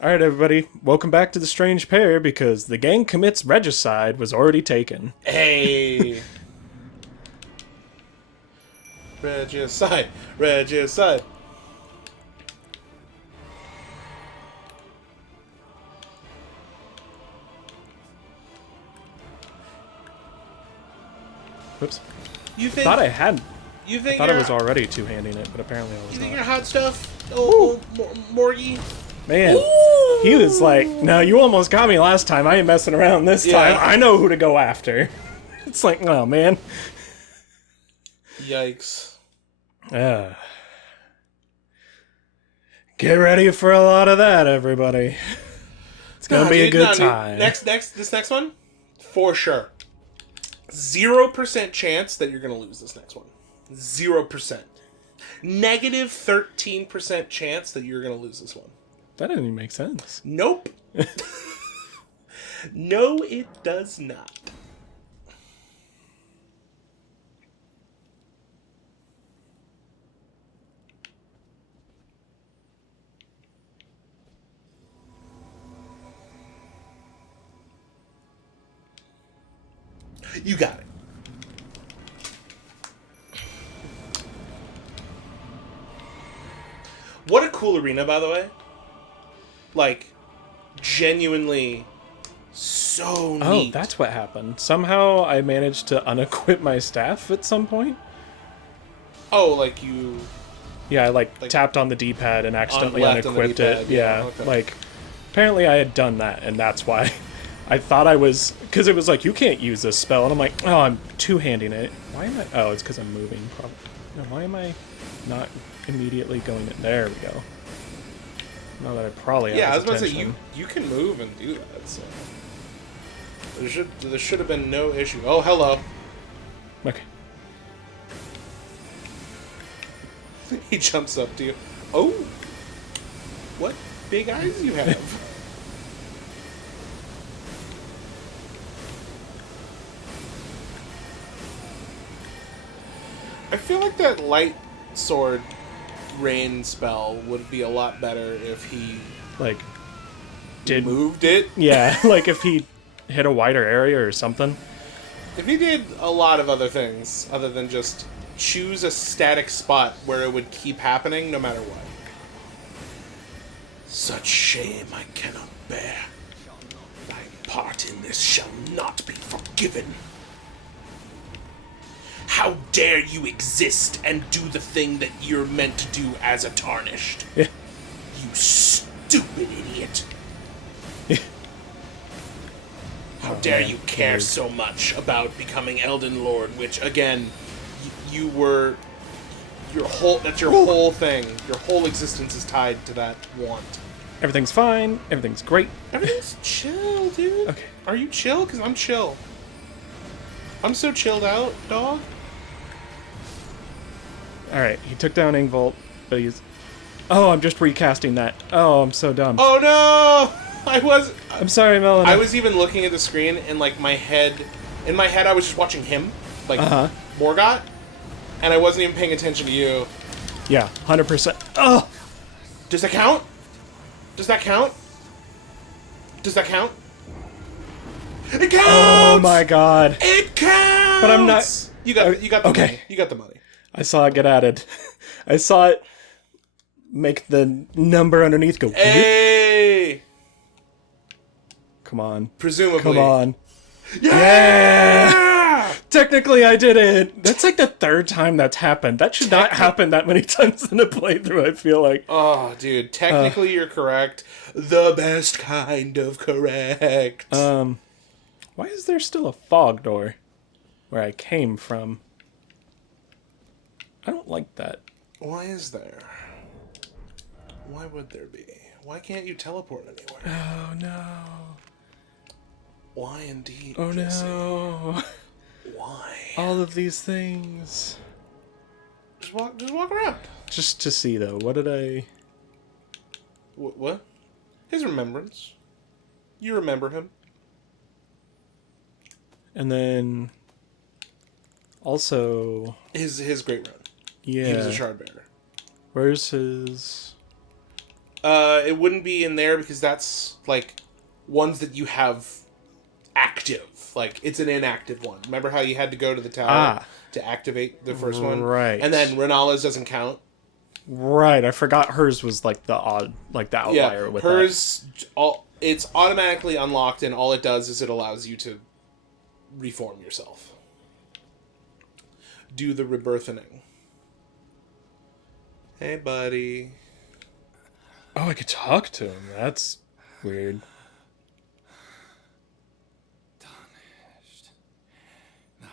Alright, everybody, welcome back to the Strange Pair because the gang commits regicide was already taken. Hey! Regicide! Regicide! Whoops. You I think? thought I had. You I think? thought I you're- was already two-handing it, but apparently I You was think you're not. hot stuff? Oh, Morgie. Man, he was like, no, you almost got me last time. I ain't messing around this Yeah. time. I know who to go after. It's like, oh, man. Yikes! Uh, get ready for a lot of that, everybody. It's gonna be a good time. This next one, for sure. 0% chance that you're gonna lose this next one. 0%. Negative 13% chance that you're gonna lose this one. That didn't even make sense. Nope. No, it does not. You got it. What a cool arena, by the way. Like, genuinely so Oh, neat. that's what happened. Somehow I managed to unequip my staff at some point. Oh, like you... Yeah, I like tapped on the D-pad and accidentally left on the unequipped D-pad, it. yeah, Yeah, okay. like apparently I had done that, and that's why I thought I was, because it was like you can't use this spell, and I'm like, oh, I'm two-handing it. Why am I? Oh, it's because I'm moving. Probably. No, why am I not immediately going in? There we go. Now that I probably have Yeah, I was his about to say, attention. you can move and do that, so... There should have been no issue. Oh, hello. Okay. He jumps up to you. Oh! What big eyes you have. I feel like that light sword rain spell would be a lot better if he Like, did moved it. yeah, like if he hit a wider area or something. If he did a lot of other things other than just choose a static spot where it would keep happening no matter what. Such shame I cannot bear. Thy part in this shall not be forgiven. How dare you exist and do the thing that you're meant to do as a tarnished? Yeah. You stupid idiot. How dare you care so much about becoming Elden Lord, which again, you were that's your whole thing. Your whole existence is tied to that want. Everything's fine. Everything's great. Everything's chill, dude. Okay. Are you chill? Because I'm chill. I'm so chilled out, dog. All right, he took down Ingvolt, but he's... Oh, I'm just recasting that. Oh, I'm so dumb. Oh no! I'm sorry, Melanie. I was even looking at the screen and like in my head I was just watching him, like Morgott, and I wasn't even paying attention to you. Yeah, 100%. Oh! Does that count? Does that count? Does that count? It counts! Oh my god. It counts! But I'm not... You got the okay. money. You got the money. I saw it get added. I saw it make the number underneath go... Hey! Come on. Presumably. Come on. Yeah! Technically, I did it. That's like the third time that's happened. That should not happen that many times in a playthrough, I feel like. Oh, dude. Technically, you're correct. The best kind of correct. Why is there still a fog door where I came from? I don't like that. Why is there? Why would there be? Why can't you teleport anywhere? Oh no. Why indeed, Oh Jessee? no. Why? All of these things. Just walk around. Just to see though, what did I... What? His remembrance. You remember him. And then... Also... His great run. Yeah. He was a shard bearer. Where's his... It wouldn't be in there because that's like ones that you have active. Like it's an inactive one. Remember how you had to go to the tower to activate the first one? Right. And then Renala's doesn't count. Right, I forgot hers was like the odd, like the outlier with hers, it's automatically unlocked, and all it does is it allows you to reform yourself. Do the rebirthening. Hey, buddy. that. Oh, I could talk to him. That's weird. Tarnished. Not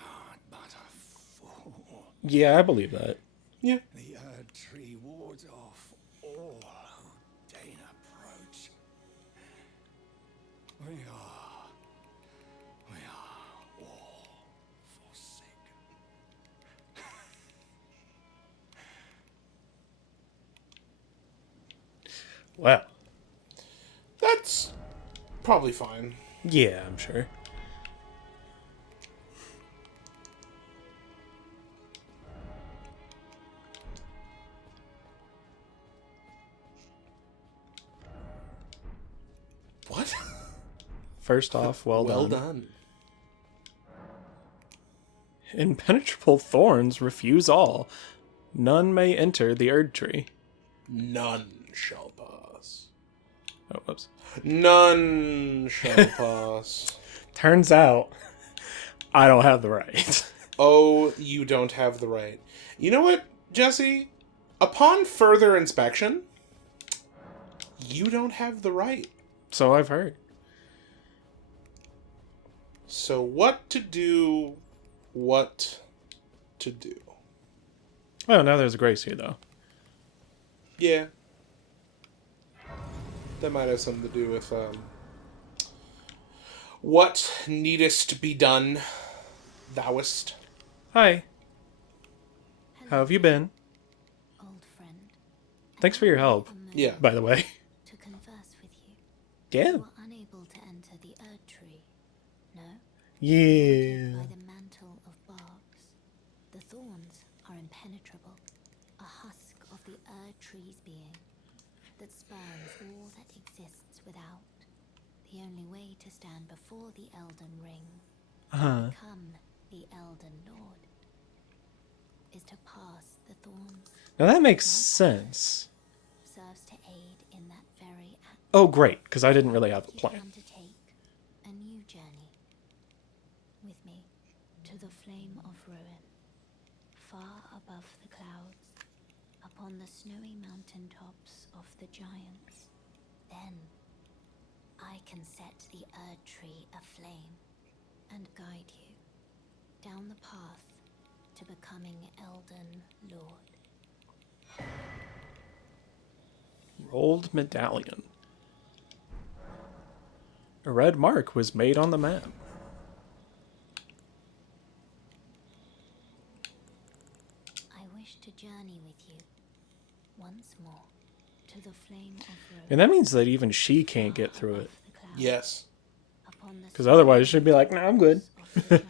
but a fool. Yeah, I believe that. Yeah. The Erd Tree wards off all who deign approach. We are all forsaken. Well, That's probably fine. yeah, I'm sure. What? First off, well Well done. done. Impenetrable thorns refuse all. None may enter the Erd Tree. None shall pass. Oh, whoops. None shall pass. Turns out, I don't have the right. Oh, you don't have the right. You know what, Jesse? Upon further inspection, you don't have the right. So I've heard. So what to do, what to do. Oh, now there's a grace here, though. Yeah. That might have something to do with, what needest be done, thouest. Hi. How have you been? Old friend. Thanks for your help, Yeah. by the way. To converse with you. Yeah. You were unable to enter the Erd Tree. No? Yeah. By the mantle of barbs. The thorns are impenetrable. A husk of the Erd Tree's being that spans all that exists without. The only way to stand before the Elden Ring and become the Elden Lord is to pass the thorns. Now that makes sense. Serves to aid in that very act. Oh, great, because I didn't really have a You plan. undertake a new journey with me to the flame of ruin, far above the clouds, upon the snowy mountain tops of the giants. Then I can set the Erd Tree aflame and guide you down the path to becoming Elden Lord. Rolled medallion. A red mark was made on the map. I wish to journey with you once more to the flame of ruin. And that means that even she can't get through it. Yes. Because otherwise she'd be like, nah, I'm good. Then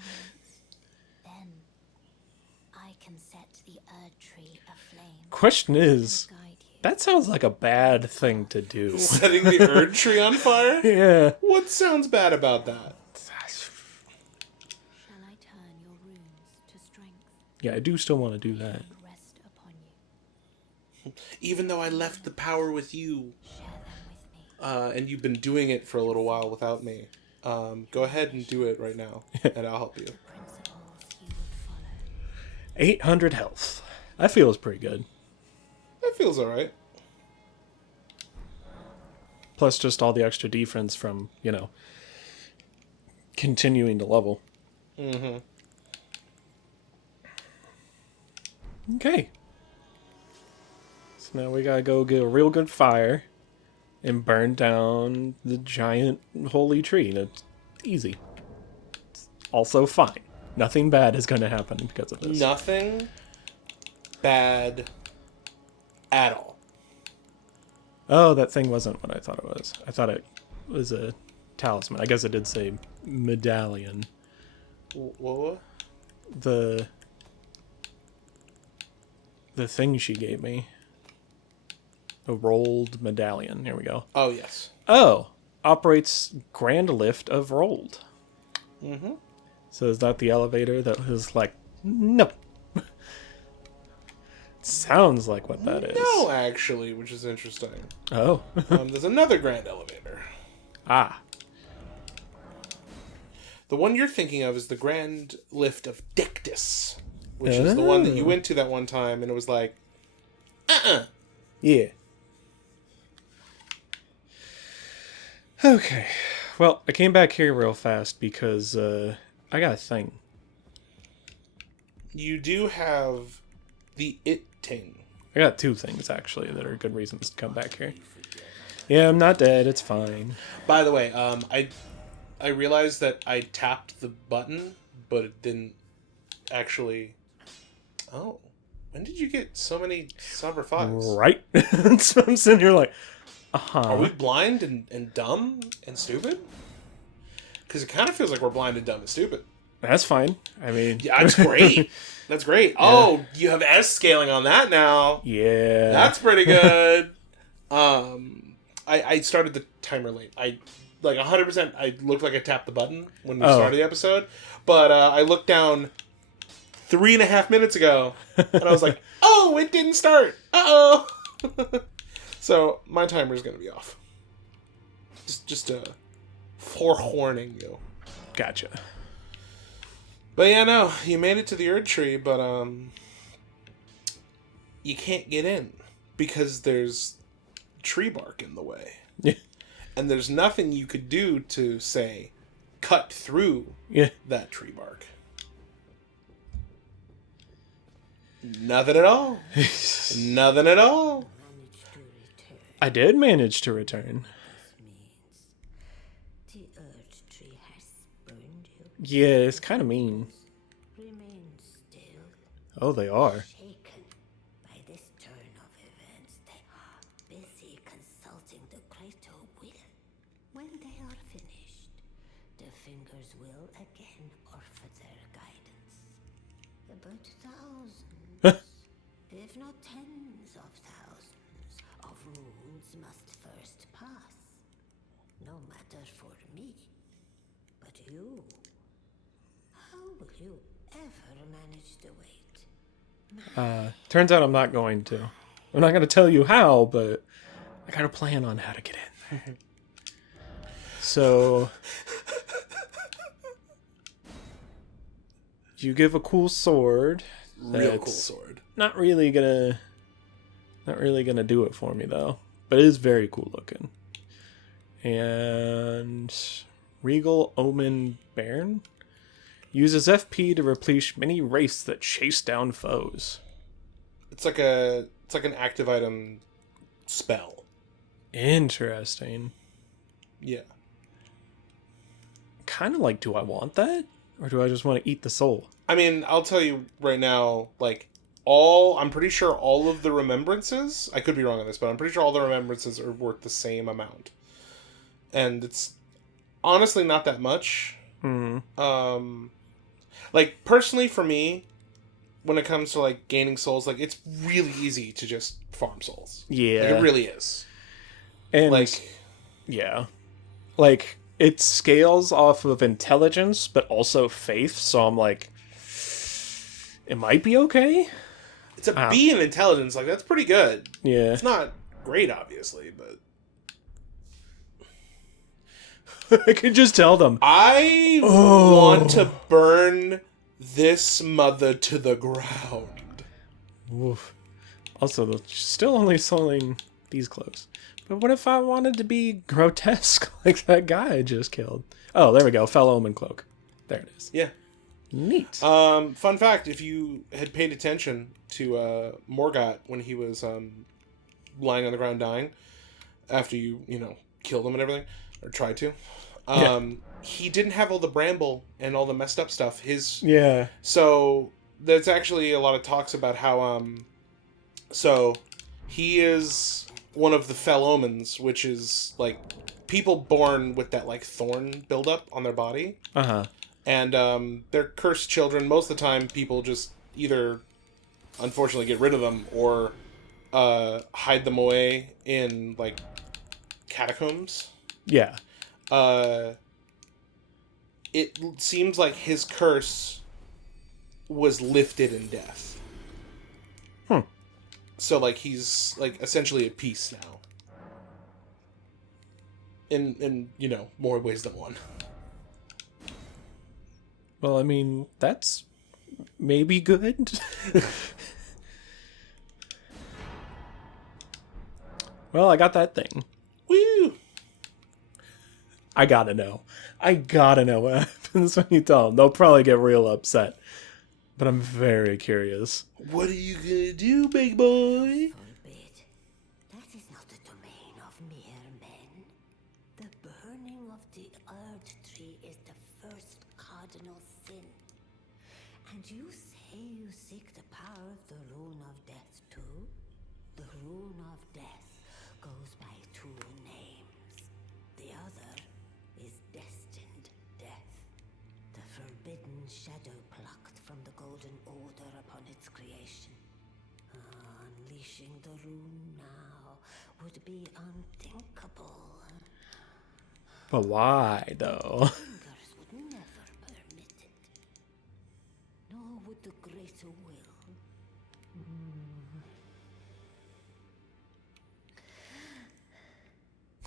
I can set the Erd Tree aflame Question is, and guide you. that sounds like a bad thing to do. Setting the Erd Tree on fire? Yeah. What sounds bad about that? Shall I turn your runes to strength Yeah, I do still want to do that. and rest upon you? Even though I left the power with you, Share them with me. and you've been doing it for a little while without me, go ahead and do it right now, and I'll help you. Principles you would follow. 800 health. That feels pretty good. That feels alright. Plus just all the extra defense from, continuing to level. Mm-hmm. Okay. So now we gotta go get a real good fire and burn down the giant holy tree. That's easy. It's also fine. Nothing bad is gonna happen because of this. Nothing bad at all. Oh, that thing wasn't what I thought it was. I thought it was a talisman. I guess it did say medallion. What? The thing she gave me. A rolled medallion. Here we go. Oh, yes. Oh, operates grand lift of rolled. Mm-hmm. So is that the elevator that was like, no? Sounds like what that is. No, actually, which is interesting. Oh. There's another grand elevator. Ah. The one you're thinking of is the grand lift of Dictus, which is the one that you went to that one time, and it was like, Yeah. Okay. Well, I came back here real fast because I got a thing. You do have the it-ting. I got two things, actually, that are good reasons to come back here. Yeah, I'm not dead. It's fine. By the way, I realized that I tapped the button, but it didn't actually... Oh. When did you get so many Cyber 5s? Right? So I'm sitting here like, Are we blind and dumb and stupid? Because it kind of feels like we're blind and dumb and stupid. That's fine. I mean... Yeah, that's great. That's great. Yeah. Oh, you have S scaling on that now. Yeah. That's pretty good. I started the timer late. I 100%. I looked like I tapped the button when we started the episode, but I looked down 3.5 minutes ago, and I was like, "Oh, it didn't start. Uh-oh." So my timer is going to be off. Just forewarning you. Gotcha. But yeah, no, you made it to the Erd Tree, but you can't get in because there's tree bark in the way. Yeah. And there's nothing you could do to, say, cut through that tree bark. Nothing at all. Nothing at all. I did manage to return. The Erd Tree has burned you. Yeah, it's kind of mean. Remain still. Oh, they are. Shaken by this turn of events, they are busy consulting the Greater Will. When they are finished, the fingers will again offer their guidance. But thousands, if not tens of thousands, of runes must first pass. No matter for me, but you. How will you ever manage the weight? Turns out I'm not going to. I'm not going to tell you how, but I got a plan on how to get in there. So, you give a cool sword. Real cool sword. Not really gonna do it for me though, but it is very cool looking. And Regal Omen Bairn uses FP to replenish many wraiths that chase down foes. It's like an active item spell. Interesting. Yeah. Kind of like, do I want that? Or do I just want to eat the soul? I mean, I'll tell you right now, I'm pretty sure all of the remembrances, I could be wrong on this, but I'm pretty sure all the remembrances are worth the same amount. And it's honestly not that much. Mm-hmm. Personally for me, when it comes to, gaining souls, it's really easy to just farm souls. Yeah. It really is. And, yeah. It scales off of intelligence, but also faith, so I'm like, it might be okay? It's a B in intelligence, that's pretty good. Yeah. It's not great, obviously, but... I could just tell them. I want to burn this mother to the ground. Oof. Also, they're still only selling these clothes. But what if I wanted to be grotesque like that guy I just killed? Oh, there we go. Fell Omen Cloak. There it is. Yeah. Neat. Fun fact, if you had paid attention to Morgott when he was lying on the ground dying, after you killed him and everything, or tried to, he didn't have all the bramble and all the messed up stuff. So there's actually a lot of talks about how so he is one of the Fell Omens, which is people born with that thorn buildup on their body. Uh-huh. And they're cursed children. Most of the time, people just either, unfortunately, get rid of them or hide them away in like catacombs. Yeah. It seems like his curse was lifted in death. So like he's like essentially at peace now. In you know, more ways than one. Well, I mean, that's maybe good. Well, I got that thing. Woo! I gotta know. I gotta know what happens when you tell them. They'll probably get real upset. But I'm very curious. What are you gonna do, big boy? Forbid. That is not the domain of mere men. The burning of the Earth Tree is the first cardinal sin. And you say you seek the power of the Rune of Death too? The Rune of Death goes by two names. The other is Destined Death. The forbidden shadow plucked from the Golden Order upon its creation. Unleashing the rune now would be unthinkable. But why, though? Fingers would never permit it. Nor would the greater will.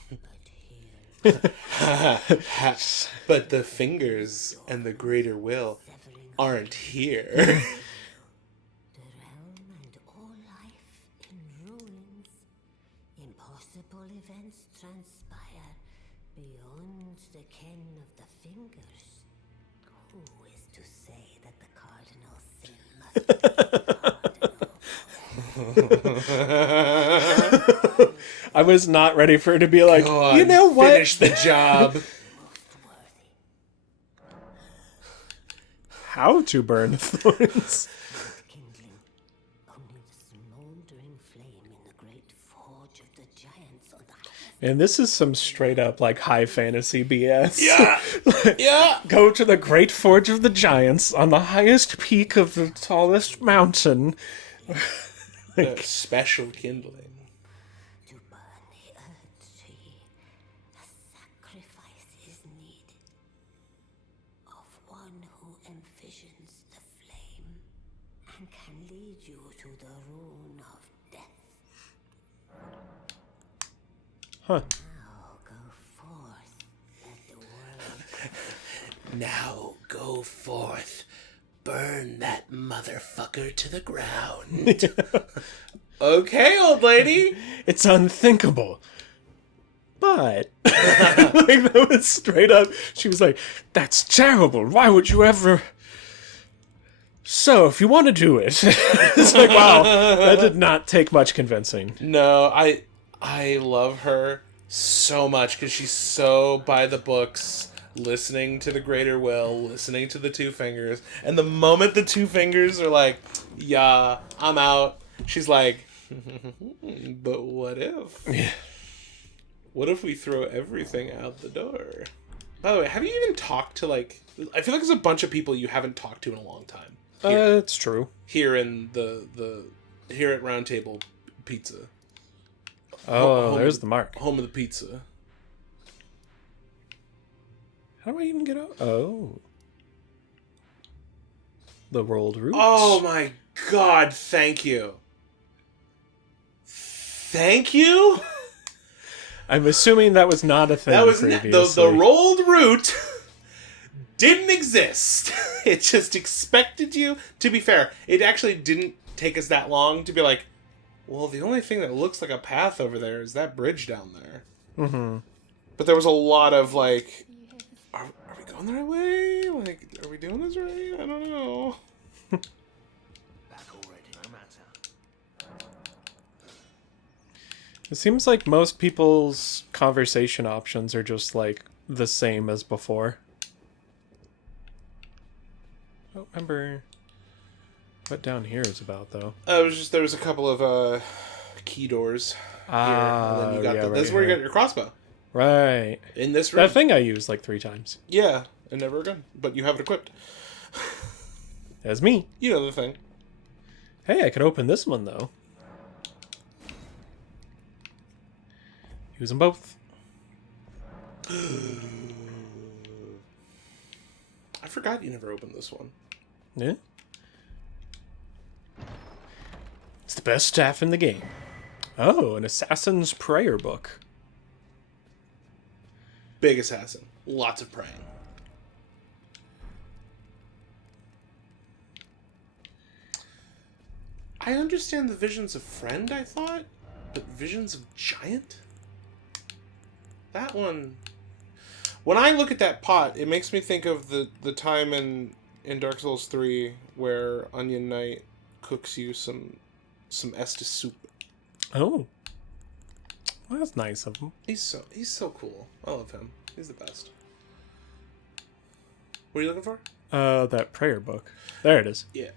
But here, But the fingers and the greater will severing aren't here. the realm and all life in ruins. Impossible events transpire beyond the ken of the fingers. Who is to say that the cardinal sin must be cardinal? I was not ready for it to be like, Go on, you know what? finish the job. Most worthy. How to burn thorns. Kindling only the smoldering flame in the great forge of the giants on the highest. And this is some straight up like high fantasy BS. Yeah. Yeah. Go to the great forge of the giants on the highest peak of the tallest mountain. Special kindling. To burn the earth tree, a sacrifice is needed of one who envisions the flame and can lead you to the rune of death. Huh. Now go forth, let the world Now go forth. Burn that motherfucker to the ground. Okay, old lady. It's unthinkable. But like that was straight up. She was like, "That's terrible. Why would you ever?" So, if you want to do it, it's like, wow, that did not take much convincing. No, I love her so much because she's so by the books, listening to the greater will, listening to the two fingers. And the moment the two fingers are like, yeah, I'm out, she's like, but what if? Yeah. What if we throw everything out the door? By the way, have you even talked to, like... I feel like there's a bunch of people you haven't talked to in a long time. It's true. Here in here at Round Table Pizza. Oh, Home there's of- the mark. Home of the pizza. How do I even get out? Oh. The rolled roots. Oh my god, thank you. Thank you? I'm assuming that was not a thing That was previously. the rolled root didn't exist. It just expected you. To be fair, it actually didn't take us that long to be like, well, the only thing that looks like a path over there is that bridge down there. Mm-hmm. But there was a lot of like, are we going the right way? Like, are we doing this right? I don't know. Back already, no matter. It seems like most people's conversation options are just like the same as before. I don't remember what down here is about though. There was a couple of key doors here, and then you got yeah, this is right where you here. got your crossbow Right. in this room. That thing I used like 3 times. Yeah, and never again. But you have it equipped. That's me. You know the thing. Hey, I could open this one though. Use them both. I forgot you never opened this one. Yeah. It's the best staff in the game. Oh, an assassin's prayer book. Big assassin. Lots of praying. I understand the visions of friend, I thought, but visions of giant? That one... When I look at that pot, it makes me think of the time in Dark Souls 3 where Onion Knight cooks you some Estus soup. Oh. Well, that's nice of him. He's so cool. I love him. He's the best. What are you looking for? That prayer book. There it is. Yeah.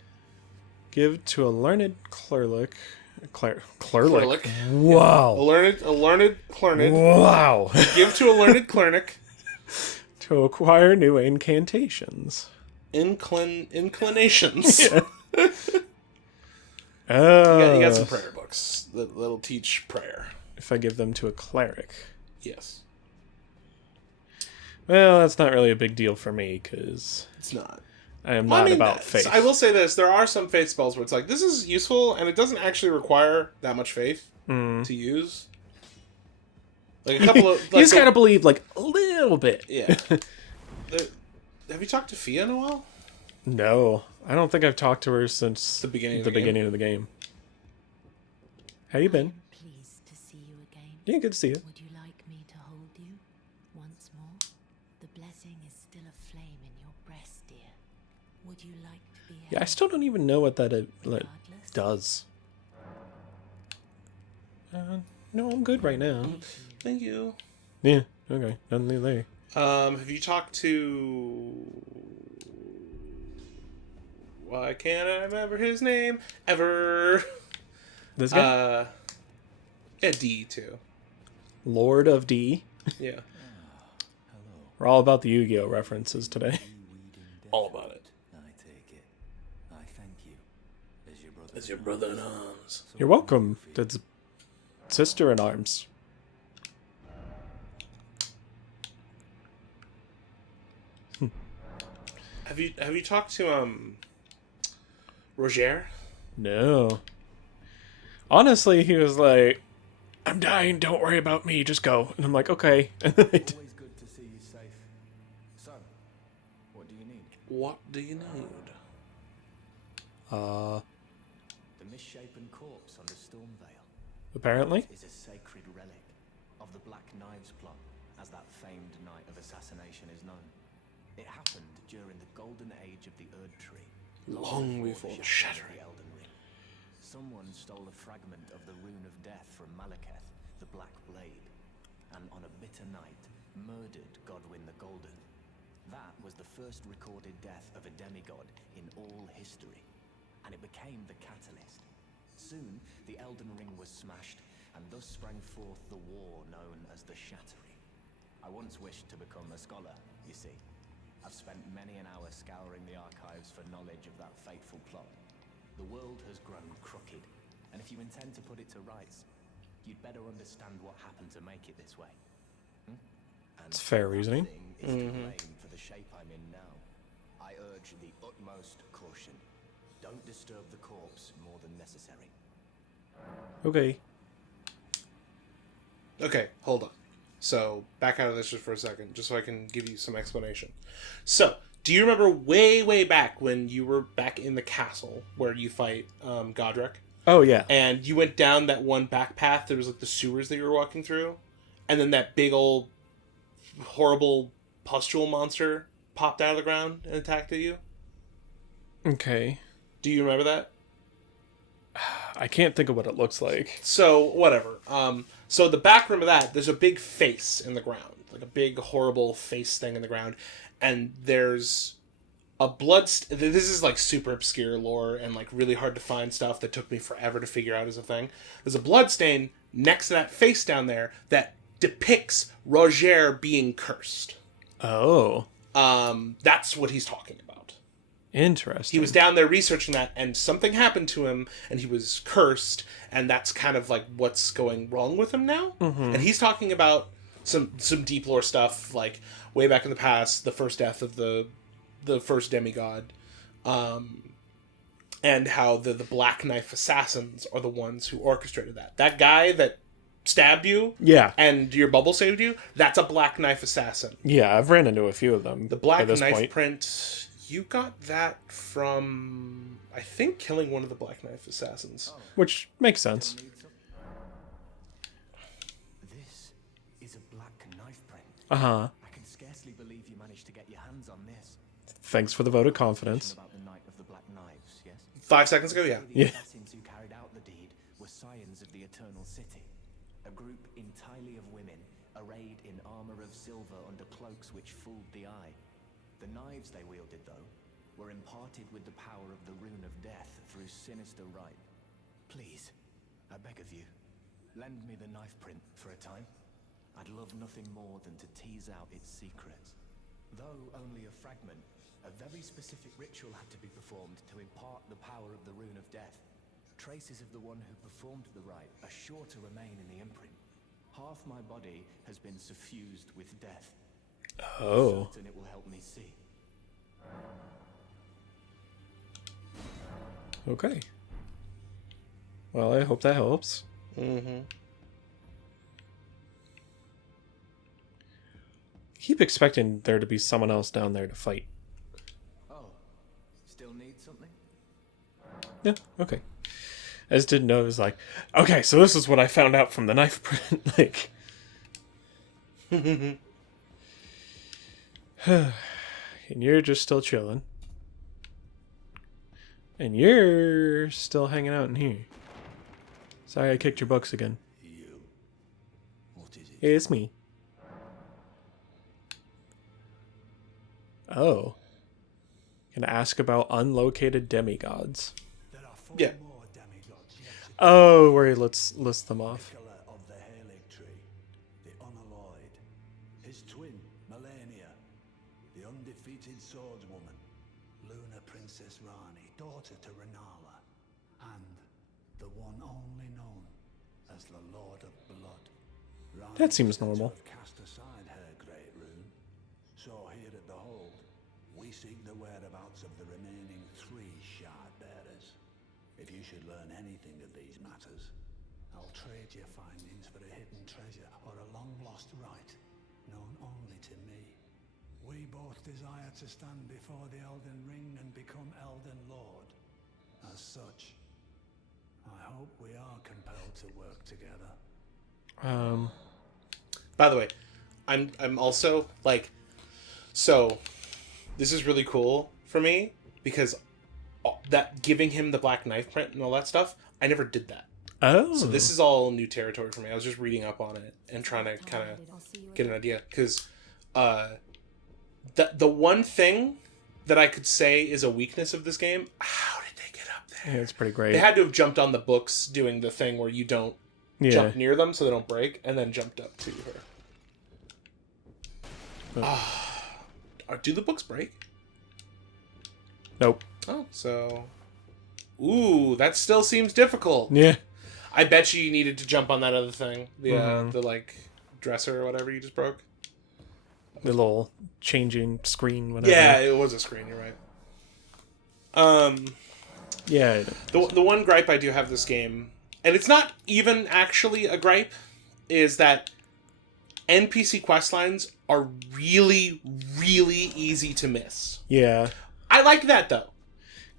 Give to a learned cleric. Cleric. Cleric. Wow. A learned cleric. Wow. Give to a learned cleric. To acquire new incantations. Inclinations. Yeah. You got some prayer books that'll teach prayer. If I give them to a cleric. Yes. Well, that's not really a big deal for me, because It's not. I am not about faith. I will say this. There are some faith spells where it's like, this is useful, and it doesn't actually require that much faith to use. Like a couple of... You just gotta believe, like, a little bit. Yeah. Have you talked to Fia in a while? No. I don't think I've talked to her since The beginning of the the game? beginning of the game. How you been? Pleased to see you again. Yeah, good to see you. Would you like me to hold you once more? The blessing is still aflame in your breast, dear. Would you like to be Yeah, I still don't even know what that regardless? does. No, I'm good right now. Thank you. Yeah, okay. Nothing new there. Have you talked to... Why can't I remember his name? Ever. This guy? Yeah, D, too. Lord of D. Yeah. We're all about the Yu-Gi-Oh references today. All about it. I take it. I thank you. As your brother. As your brother in arms. You're welcome. That's sister in arms. Have you talked to Roger? No. Honestly, he was like, I'm dying, don't worry about me, just go. And I'm like, okay. Always good to see you safe. So, what do you need? What do you need? The misshapen corpse under Stormvale Apparently. is a sacred relic of the Black Knives plot, as that famed night of assassination is known. It happened during the golden age of the Erd Tree, Long before the shattering. the Elden Ring. Someone stole a fragment of the Rune of Death from Malekith, the Black Blade, and on a bitter night, murdered Godwyn the Golden. That was the first recorded death of a demigod in all history, and it became the catalyst. Soon, the Elden Ring was smashed, and thus sprang forth the war known as the Shattering. I once wished to become a scholar, you see. I've spent many an hour scouring the archives for knowledge of that fateful plot. The world has grown crooked, and if you intend to put it to rights, you'd better understand what happened to make it this way. And It's fair that reasoning. thing is to blame for the shape I'm in now. I urge the utmost caution. Don't disturb the corpse more than necessary. Okay. Okay, hold on. So, back out of this just for a second, just so I can give you some explanation. So, do you remember way back when you were back in the castle where you fight Godric? Oh, yeah. And you went down that one back path, there was like the sewers that you were walking through, and then that big old horrible pustule monster popped out of the ground and attacked at you? Okay. Do you remember that? I can't think of what it looks like. So, whatever. So the back room of that, there's a big face in the ground. Like a big, horrible face thing in the ground. And there's a this is like super obscure lore and like really hard to find stuff that took me forever to figure out as a thing. There's a blood stain next to that face down there that depicts Roger being cursed. Oh. That's what he's talking about. Interesting. He was down there researching that, and something happened to him, and he was cursed, and that's kind of like what's going wrong with him now. And he's talking about some deep lore stuff, like way back in the past, the first death of the first demigod, and how the Black Knife Assassins are the ones who orchestrated that. That guy that stabbed you, Yeah. and your bubble saved you, that's a Black Knife Assassin. Yeah, I've ran into a few of them. The Black at this Knife point. print, you got that from, I think, killing one of the Black Knife Assassins. Which makes sense. This is a black knife print. Uh-huh. I can scarcely believe you managed to get your hands on this. Thanks for the vote of confidence. About the Knight of the Black Knives, yes? 5 seconds ago, yeah. The Yeah. assassins who carried out the deed were scions of the Eternal City, a group entirely of women, arrayed in armor of silver under cloaks which fooled the eye. The knives they wielded, though, were imparted with the power of the Rune of Death through sinister rite. Please, I beg of you, lend me the knife print for a time. I'd love nothing more than to tease out its secrets. Though only a fragment, a very specific ritual had to be performed to impart the power of the Rune of Death. Traces of the one who performed the rite are sure to remain in the imprint. Half my body has been suffused with death. Oh. Certain it will help me see. Okay. Well, I hope that helps. Mm-hmm. Keep expecting there to be someone else down there to fight. Oh, still need something? Yeah, okay. I just didn't know. It was like, okay, so this is what I found out from the knife print. Like, and you're just still chilling. And you're still hanging out in here. Sorry I kicked your books again. You. What is it? It's me. Oh. Can ask about unlocated demigods. There are 4 Yeah. more demigods yet to Oh, where he lets list them off. Nicola of the Halig Tree, the Unalloyed, his twin, Melania, the undefeated swordswoman, Luna Princess Rani, daughter to Renala, and the one only known as the Lord of Blood. Rani That seems is said to normal. have cast aside her great rune. So here at the Hold, we seek the whereabouts of the remaining 3 shard bearers. If you should learn anything of these matters, I'll trade your findings for a hidden treasure or a long-lost right, known only to me. We both desire to stand before the Elden Ring and become Elden Lord. As such, I hope we are compelled to work together. By the way, I'm also like, so this is really cool for me because that giving him the Black Knife print and all that stuff, I never did that. Oh. So this is all new territory for me. I was just reading up on it and trying to kind of get an idea because the one thing that I could say is a weakness of this game, how did they get up there? Yeah, it's pretty great. They had to have jumped on the books doing the thing where you don't jump near them so they don't break, and then jumped up to her. Do the books break? Nope. Oh, so... Ooh, that still seems difficult. Yeah. I bet you needed to jump on that other thing. The like, dresser or whatever you just broke. The little changing screen, whatever. Yeah, it was a screen, you're right. Yeah. The one gripe I do have this game, and it's not even actually a gripe, is that NPC questlines are really, really easy to miss. Yeah. I like that, though.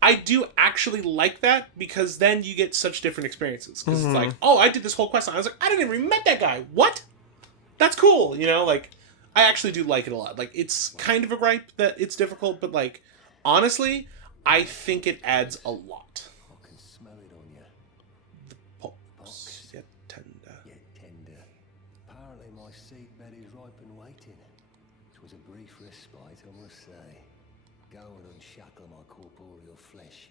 I do actually like that, because then you get such different experiences. Because it's like, oh, I did this whole questline. I was like, I didn't even met that guy. What? That's cool, you know? Like, I actually do like it a lot. Like, it's kind of a gripe that it's difficult, but, like, honestly, I think it adds a lot. I can smell it on you. Pox, yet tender. Yet tender. Apparently my seedbed is ripe and waiting. It was a brief respite, I must say. Go and unshackle my corporeal flesh,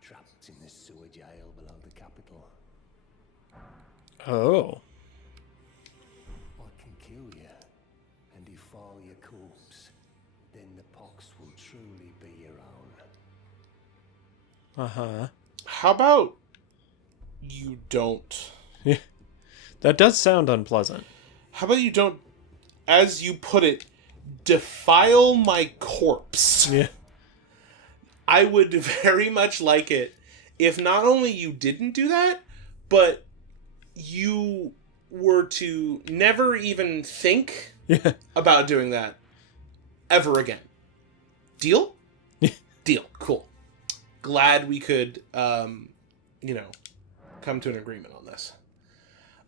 trapped in the sewer jail below the capital. Oh. I can kill you and defile your corpse. Then the pox will truly be your own. Uh-huh. How about you don't... Yeah. That does sound unpleasant. How about you don't, as you put it, defile my corpse? Yeah. I would very much like it if not only you didn't do that, but you were to never even think about doing that ever again. Deal? Deal. Cool. Glad we could, come to an agreement on this.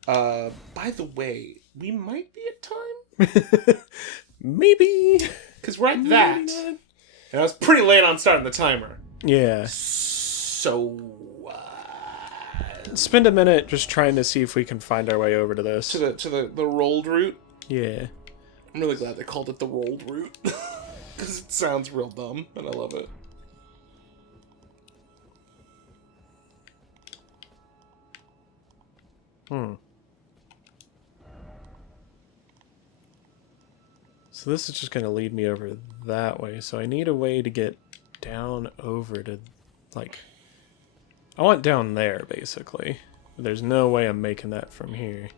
By the way, we might be at time? Maybe. Because we're at that. And I was pretty late on starting the timer. Yeah. So, spend a minute just trying to see if we can find our way over to this. to the rolled route. Yeah. I'm really glad they called it the rolled route. Because it sounds real dumb, and I love it. So this is just going to lead me over that way. So I need a way to get down over to, like... I want down there, basically. But there's no way I'm making that from here.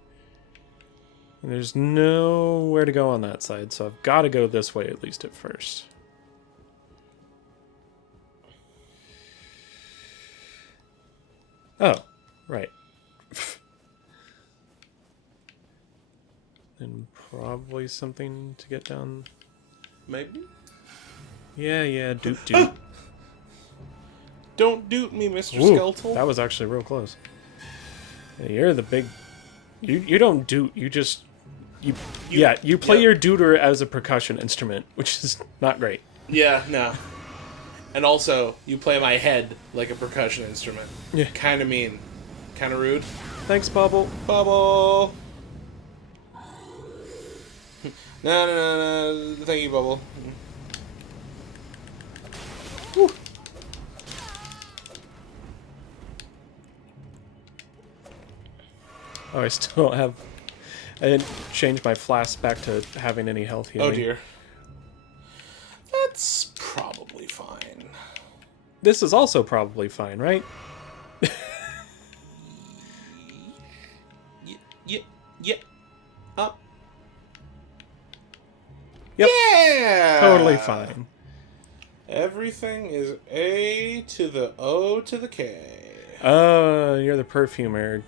And there's nowhere to go on that side, so I've got to go this way at least at first. Oh, right. And probably something to get down. Maybe? Yeah, doot. Don't doot me, Mr. Ooh, Skeletal. that was actually real close. Yeah, you're the big... You don't doot, you just... You play your dooter as a percussion instrument, which is not great. Yeah, no. And also, you play my head like a percussion instrument. Yeah. Kind of mean. Kind of rude. Thanks, Bubble. Bubble! No. Thank you, Bubble. Whew. Oh, I still don't have... I didn't change my flask back to having any health healing. Oh, dear. That's probably fine. This is also probably fine, right? Yeah. Up. Yep. Yeah! Totally fine. Everything is A to the O to the K. You're the perfumer.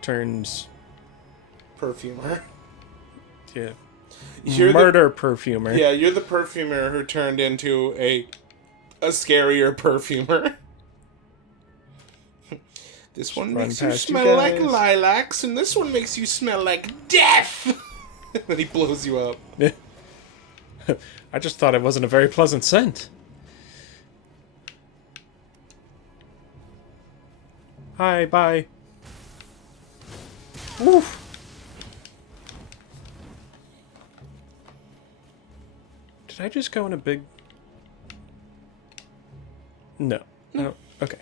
Turns... Perfumer. Yeah. You're Murder perfumer. Yeah, you're the perfumer who turned into a scarier perfumer. This one makes you smell like lilacs, and this one makes you smell like death! Then he blows you up. I just thought it wasn't a very pleasant scent. Hi, bye. Woof. Did I just go in a big... No. No. Okay.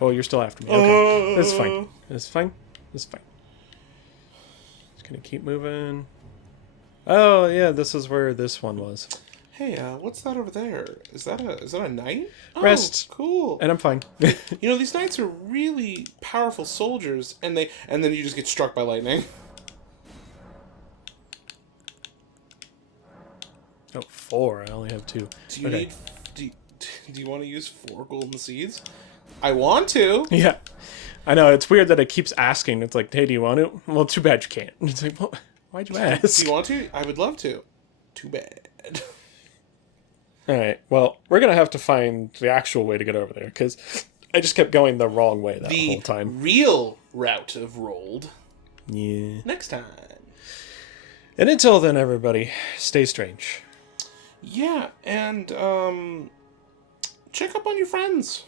Oh, you're still after me. Okay. That's fine. That's fine. That's fine. Just gonna keep moving. Oh, yeah, this is where this one was. Hey, what's that over there? Is that a knight? Oh, Rest. Cool. And I'm fine. You know, these knights are really powerful soldiers, and then you just get struck by lightning. Oh, 4. I only have 2. Do you do you want to use 4 golden seeds? I want to. Yeah. I know, it's weird that it keeps asking. It's like, hey, do you want to? Well, too bad you can't. It's like, well, why'd you ask? Do you want to? I would love to. Too bad. Alright, well, we're going to have to find the actual way to get over there, because I just kept going the wrong way that whole time. The real route of rolled. Yeah. Next time. And until then, everybody, stay strange. Yeah, and, check up on your friends.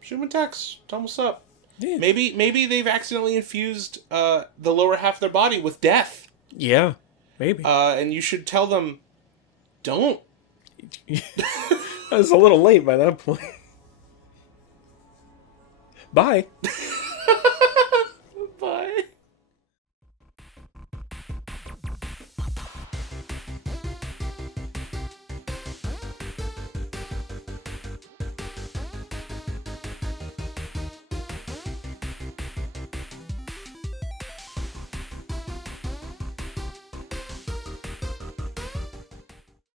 Shoot them a text. Tell them what's up. Yeah. Maybe they've accidentally infused, the lower half of their body with death. Yeah, maybe. And you should tell them, don't. I was a little late by that point. Bye.